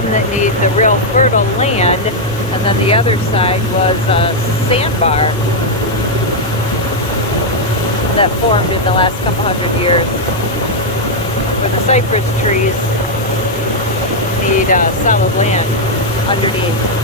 some that need the real fertile land, and then the other side was a sandbar that formed in the last couple hundred years, where the cypress trees need solid land underneath.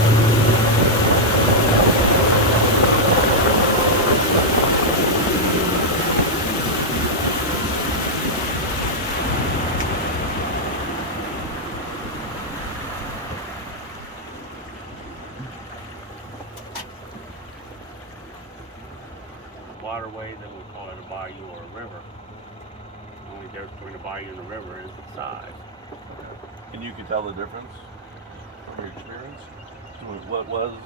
Waterway, then we call it a bayou or a river. The only difference between a bayou and a river is the size. And you can tell the difference from your experience between what was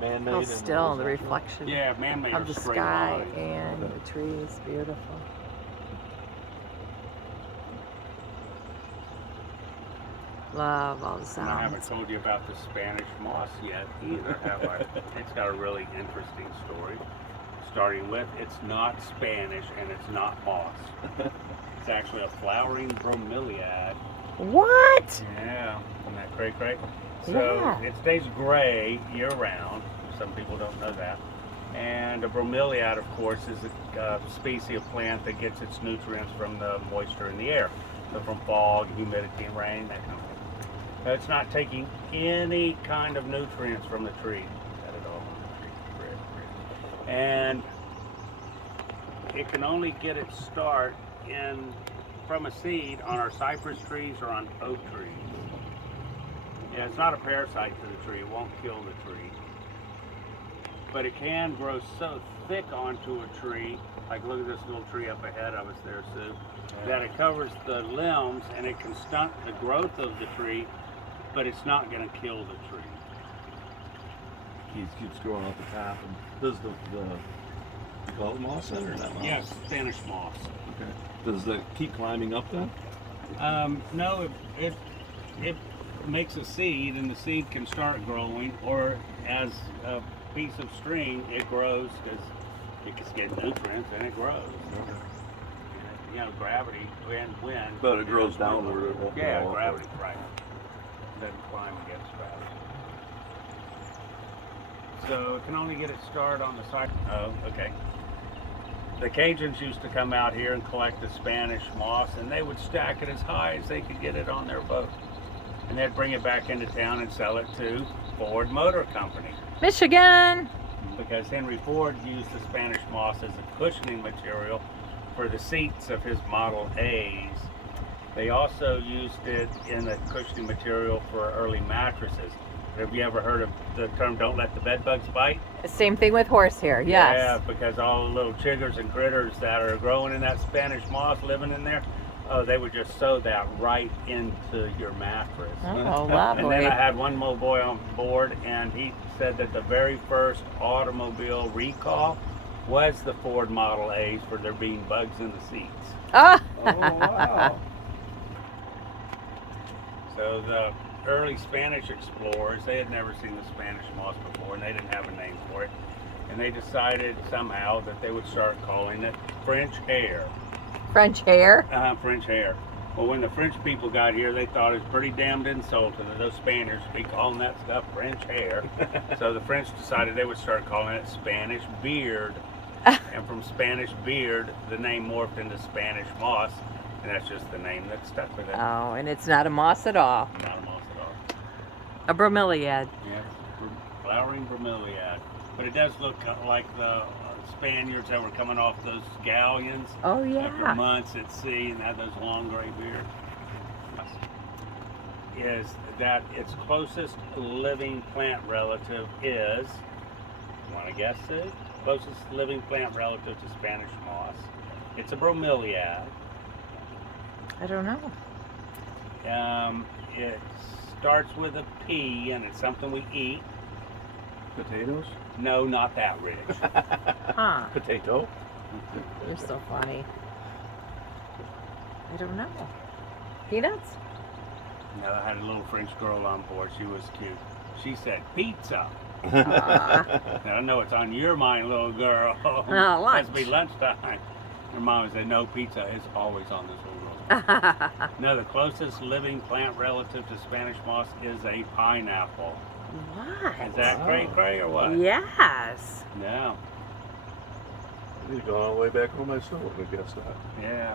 man-made How and still what the was natural? reflection Yeah, man-made of are the straight sky lines. and the trees. Beautiful. Love all the And I haven't sounds. told you about the Spanish moss yet either, have I? It's got a really interesting story. Starting with, it's not Spanish and it's not moss. It's actually a flowering bromeliad. What? Yeah, isn't that cray-cray? So Yeah. it stays gray year-round. Some people don't know that. And a bromeliad, of course, is a species of plant that gets its nutrients from the moisture in the air. So from fog, humidity, and rain, that kind of thing. So it's not taking any kind of nutrients from the tree at all. And it can only get its start from a seed on our cypress trees or on oak trees. Yeah, it's not a parasite to the tree. It won't kill the tree. But it can grow so thick onto a tree, like look at this little tree up ahead of us there, Sue, that it covers the limbs and it can stunt the growth of the tree, but it's not going to kill the tree. Keeps growing off the top. And does the you call it moss then or not moss? Yes, Spanish moss. Okay. Does that keep climbing up then? No, it makes a seed, and the seed can start growing, or as a piece of string, it grows because it can get nutrients and it grows. Okay. You know, gravity and wind. But it grows downward. It won't Yeah, go upward. gravity, right. It doesn't climb against gravity. So it can only get its start on the side. Oh, okay. The Cajuns used to come out here and collect the Spanish moss, and they would stack it as high as they could get it on their boat. And they'd bring it back into town and sell it to Ford Motor Company. Michigan. Because Henry Ford used the Spanish moss as a cushioning material for the seats of his Model A's. They also used it in the cushioning material for early mattresses. Have you ever heard of the term "don't let the bed bugs bite"? Same thing with horsehair. Yes. Yeah, because all the little chiggers and critters that are growing in that Spanish moss living in there, oh, they would just sew that right into your mattress. Oh, And lovely. then I had one mo boy on board, and he said that the very first automobile recall was the Ford Model A's for there being bugs in the seats. Ah. Oh wow. So the early Spanish explorers, they had never seen the Spanish moss before, and they didn't have a name for it. And they decided somehow that they would start calling it French hair. French hair. French hair. Well, when the French people got here, they thought it was pretty damned insulting that those Spaniards would be calling that stuff French hair. So the French decided they would start calling it Spanish beard. And from Spanish beard, the name morphed into Spanish moss, and that's just the name that stuck with it. Oh, and it's not a moss at all. Not a moss at all. A bromeliad. Yeah, flowering bromeliad. But it does look like the Spaniards that were coming off those galleons Oh after yeah. months at sea and had those long gray beards. Is that its closest living plant relative is, want to guess it? Closest living plant relative to Spanish moss. It's a bromeliad. I don't know. It starts with a P, and it's something we eat. Potatoes? No, not that rich. Huh. Potato? You're so funny. I don't know. Peanuts? No, I had a little French girl on board. She was cute. She said pizza. Ah. Now, I know it's on your mind, little girl. Lunch. Must be lunchtime. Her mom said, no, pizza is always on this little girl's No, the closest living plant relative to Spanish moss is a pineapple. What? Is that Wow. cray or what? Yes. No. I need to go all the way back home myself to guess that. Yeah.